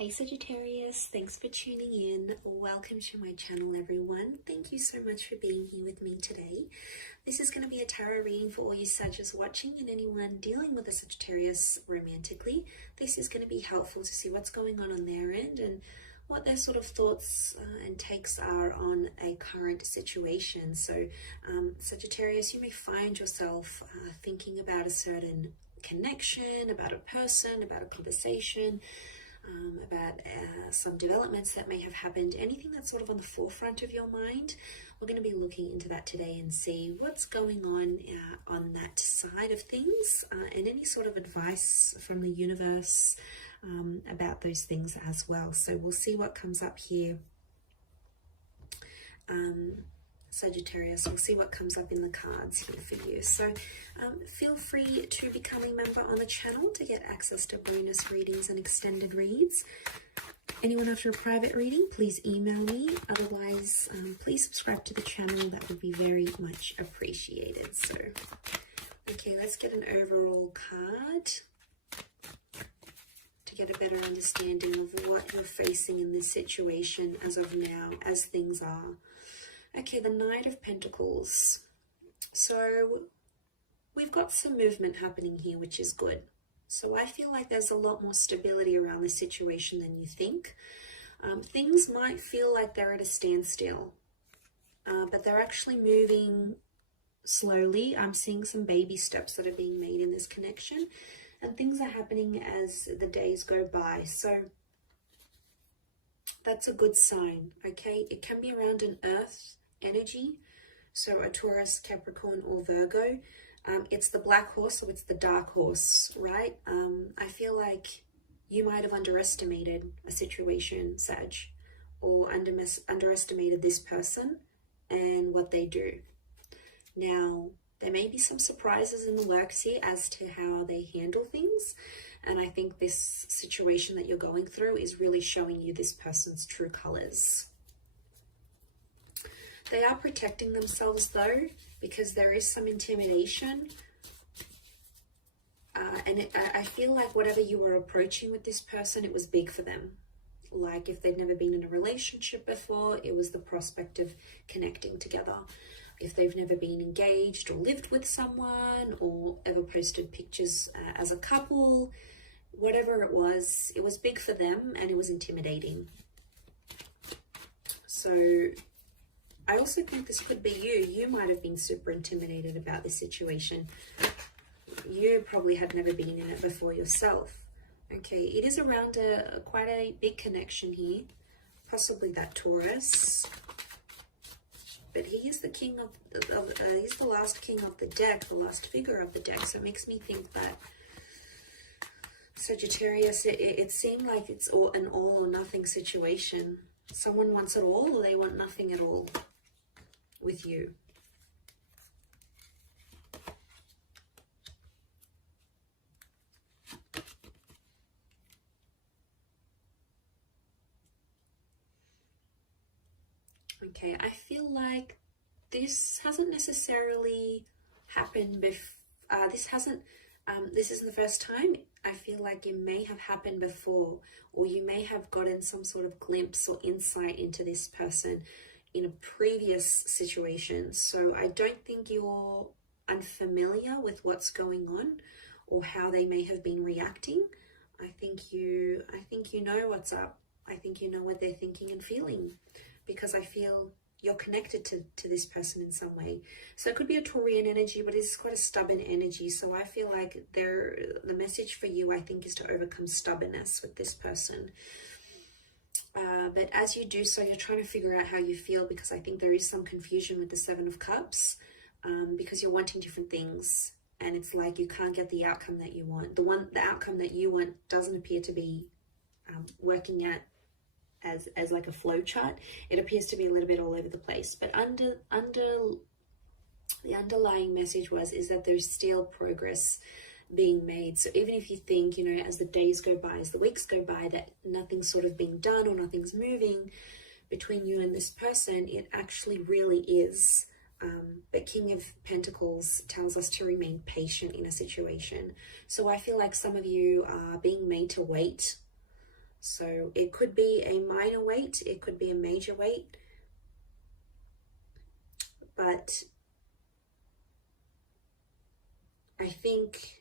Hey Sagittarius, thanks for tuning in. Welcome to my channel, everyone. Thank you so much for being here with me today. This is going to be a tarot reading for all you Sagittarius watching and anyone dealing with a Sagittarius romantically. This is going to be helpful to see what's going on their end and what their sort of thoughts and takes are on a current situation. So Sagittarius, you may find yourself thinking about a certain connection, about a person, about a conversation, about some developments that may have happened, anything that's sort of on the forefront of your mind. We're going to be looking into that today and see what's going on that side of things, and any sort of advice from the universe about those things as well. So we'll see what comes up here. Sagittarius, we'll see what comes up in the cards here for you. So feel free to become a member on the channel to get access to bonus readings and extended reads. Anyone after a private reading, please email me. Otherwise, please subscribe to the channel. That would be very much appreciated. So, okay, let's get an overall card to get a better understanding of what you're facing in this situation as of now, as things are. Okay, the Knight of Pentacles. So we've got some movement happening here, which is good. So I feel like there's a lot more stability around this situation than you think. Things might feel like they're at a standstill, but they're actually moving slowly. I'm seeing some baby steps that are being made in this connection, and things are happening as the days go by. So that's a good sign, okay? It can be around an Earth energy, so a Taurus, Capricorn, or Virgo. It's the black horse, so it's the dark horse, right? I feel like you might have underestimated a situation, Sag, or underestimated this person and what they do. Now, there may be some surprises in the works here as to how they handle things, and I think this situation that you're going through is really showing you this person's true colors. They are protecting themselves though, because there is some intimidation. I feel like whatever you were approaching with this person, it was big for them. Like if they'd never been in a relationship before, it was the prospect of connecting together. If they've never been engaged or lived with someone or ever posted pictures as a couple, whatever it was big for them and it was intimidating. So I also think this could be you. You might have been super intimidated about this situation. You probably had never been in it before yourself. Okay, it is around quite a big connection here. Possibly that Taurus. But he is the king he's the last king of the deck, the last figure of the deck. So it makes me think that Sagittarius, it seemed like it's an all or nothing situation. Someone wants it all or they want nothing at all with you. Okay, I feel like this hasn't necessarily happened before. This isn't the first time. I feel like it may have happened before, or you may have gotten some sort of glimpse or insight into this person in a previous situation. So I don't think you're unfamiliar with what's going on or how they may have been reacting. I think you know what's up. I think you know what they're thinking and feeling, because I feel you're connected to this person in some way. So it could be a Taurian energy, but it's quite a stubborn energy. So I feel like the message for you, I think, is to overcome stubbornness with this person. But as you do so, you're trying to figure out how you feel, because I think there is some confusion with the Seven of Cups, because you're wanting different things, and it's like you can't get the outcome that you want. The outcome that you want doesn't appear to be working out as like a flow chart. It appears to be a little bit all over the place. But under the underlying message is that there's still progress being made. So even if you think, you know, as the days go by, as the weeks go by, that nothing's sort of being done or nothing's moving between you and this person, it actually really is. But King of Pentacles tells us to remain patient in a situation. So I feel like some of you are being made to wait So it could be a minor weight, it could be a major weight, but I think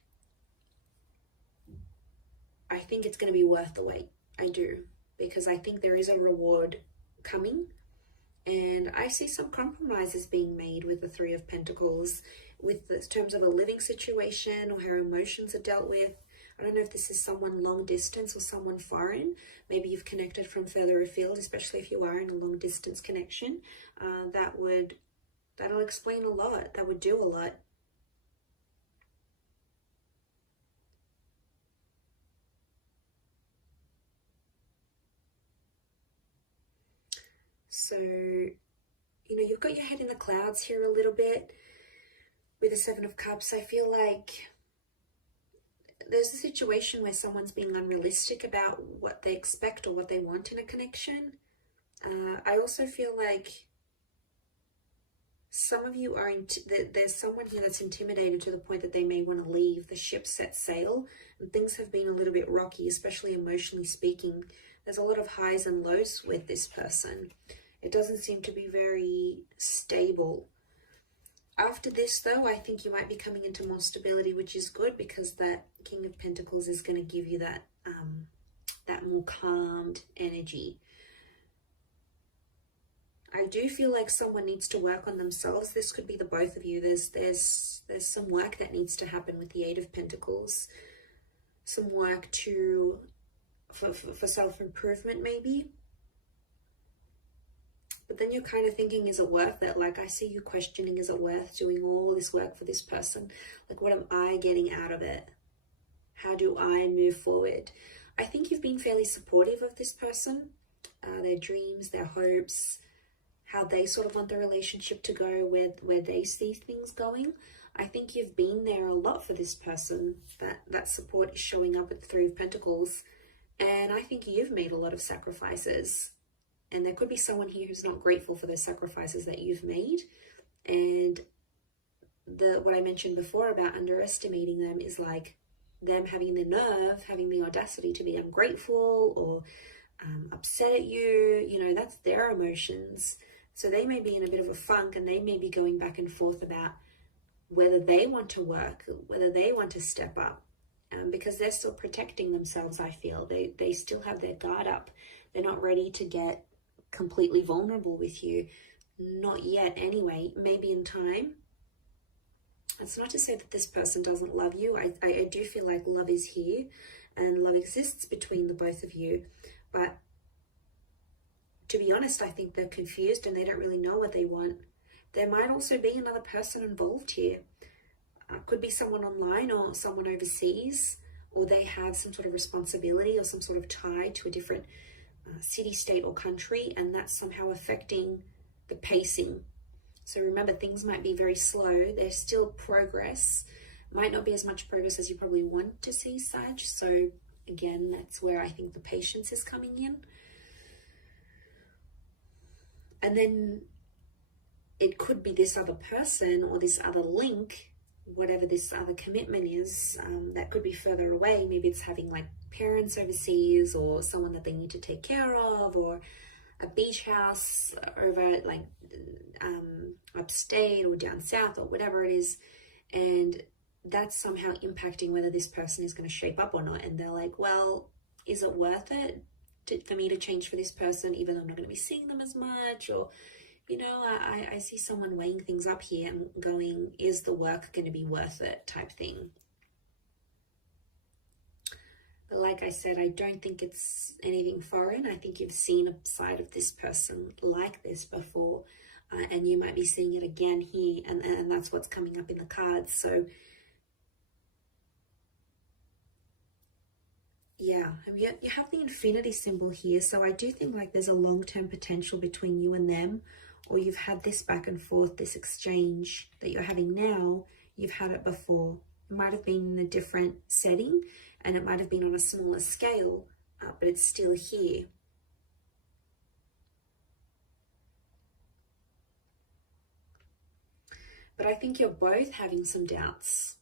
it's going to be worth the wait. I do, because I think there is a reward coming, and I see some compromises being made with the Three of Pentacles, with the terms of a living situation or how emotions are dealt with. I don't know if this is someone long distance or someone foreign. Maybe you've connected from further afield, especially if you are in a long distance connection. That'll explain a lot. That would do a lot. So, you've got your head in the clouds here a little bit with the Seven of Cups. I feel like there's a situation where someone's being unrealistic about what they expect or what they want in a connection. I also feel like some of you are, there's someone here that's intimidated to the point that they may want to leave. The ship set sail, and things have been a little bit rocky, especially emotionally speaking. There's a lot of highs and lows with this person. It doesn't seem to be very stable. After this, though, I think you might be coming into more stability, which is good, because that King of Pentacles is going to give you that more calmed energy. I do feel like someone needs to work on themselves. This could be the both of you. There's some work that needs to happen with the Eight of Pentacles. Some work for self-improvement, maybe. But then you're kind of thinking, is it worth it? Like, I see you questioning, is it worth doing all this work for this person? Like, what am I getting out of it? How do I move forward? I think you've been fairly supportive of this person, their dreams, their hopes, how they sort of want the relationship to go, where they see things going. I think you've been there a lot for this person. That support is showing up at the Three of Pentacles. And I think you've made a lot of sacrifices. And there could be someone here who's not grateful for those sacrifices that you've made. And what I mentioned before about underestimating them is like them having the nerve, having the audacity to be ungrateful or upset at you. That's their emotions. So they may be in a bit of a funk, and they may be going back and forth about whether they want to work, whether they want to step up, because they're still protecting themselves, I feel. They still have their guard up. They're not ready to get completely vulnerable with you. Not yet, anyway. Maybe in time. It's not to say that this person doesn't love you. I do feel like love is here, and love exists between the both of you. But to be honest, I think they're confused and they don't really know what they want. There might also be another person involved here. Could be someone online or someone overseas, or they have some sort of responsibility or some sort of tie to a different city, state, or country, and that's somehow affecting the pacing. So remember, things might be very slow. There's still progress. Might not be as much progress as you probably want to see, Sag. So again, that's where I think the patience is coming in. And then it could be this other person or this other link, whatever this other commitment is, that could be further away. Maybe it's having like parents overseas, or someone that they need to take care of, or a beach house over like upstate or down south, or whatever it is. And that's somehow impacting whether this person is going to shape up or not. And they're like, well, is it worth it for me to change for this person, even though I'm not going to be seeing them as much? Or, I see someone weighing things up here and going, is the work going to be worth it, type thing. But like I said, I don't think it's anything foreign. I think you've seen a side of this person like this before, and you might be seeing it again here, and that's what's coming up in the cards. So yeah, you have the infinity symbol here. So I do think like there's a long-term potential between you and them, or you've had this back and forth, this exchange that you're having now. You've had it before. It might have been in a different setting, and it might have been on a smaller scale, but it's still here. But I think you're both having some doubts,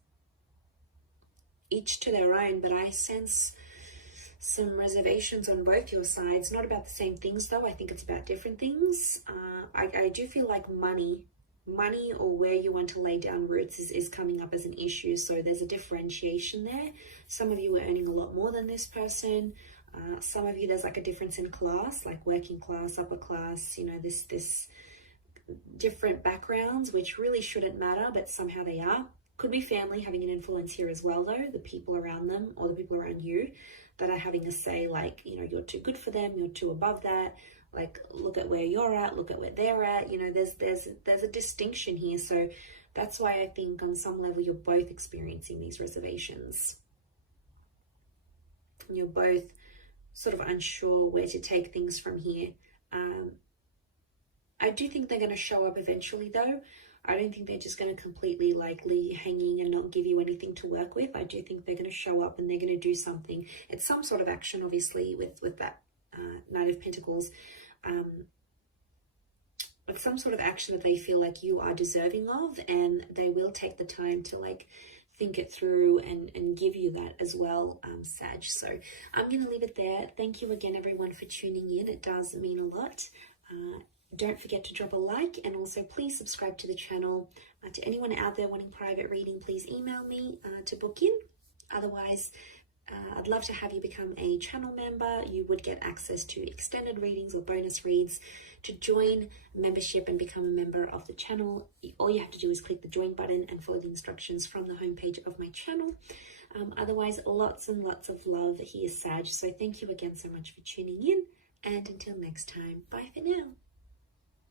each to their own, but I sense some reservations on both your sides. Not about the same things though. I think it's about different things. I do feel like money or where you want to lay down roots is coming up as an issue. So there's a differentiation there. Some of you are earning a lot more than this person. Some of you, there's like a difference in class, like working class, upper class, you know, this different backgrounds, which really shouldn't matter, but somehow they are. Could be family having an influence here as well though, the people around them or the people around you that are having a say, like, you know, you're too good for them, you're too above that, like, look at where you're at, look at where they're at, you know, there's a distinction here. So that's why I think on some level you're both experiencing these reservations. You're both sort of unsure where to take things from here. I do think they're going to show up eventually though. I don't think they're just going to completely like leave you hanging and not give you anything to work with. I do think they're going to show up and they're going to do something. It's some sort of action, obviously, with that Knight of Pentacles. It's some sort of action that they feel like you are deserving of, and they will take the time to like think it through and give you that as well, Sag. So I'm going to leave it there. Thank you again, everyone, for tuning in. It does mean a lot. Don't forget to drop a like, and also please subscribe to the channel. To anyone out there wanting private reading, please email me to book in. Otherwise, I'd love to have you become a channel member. You would get access to extended readings or bonus reads. To join membership and become a member of the channel, all you have to do is click the join button and follow the instructions from the homepage of my channel. Otherwise, lots and lots of love here, Sag. So thank you again so much for tuning in, and until next time, bye for now.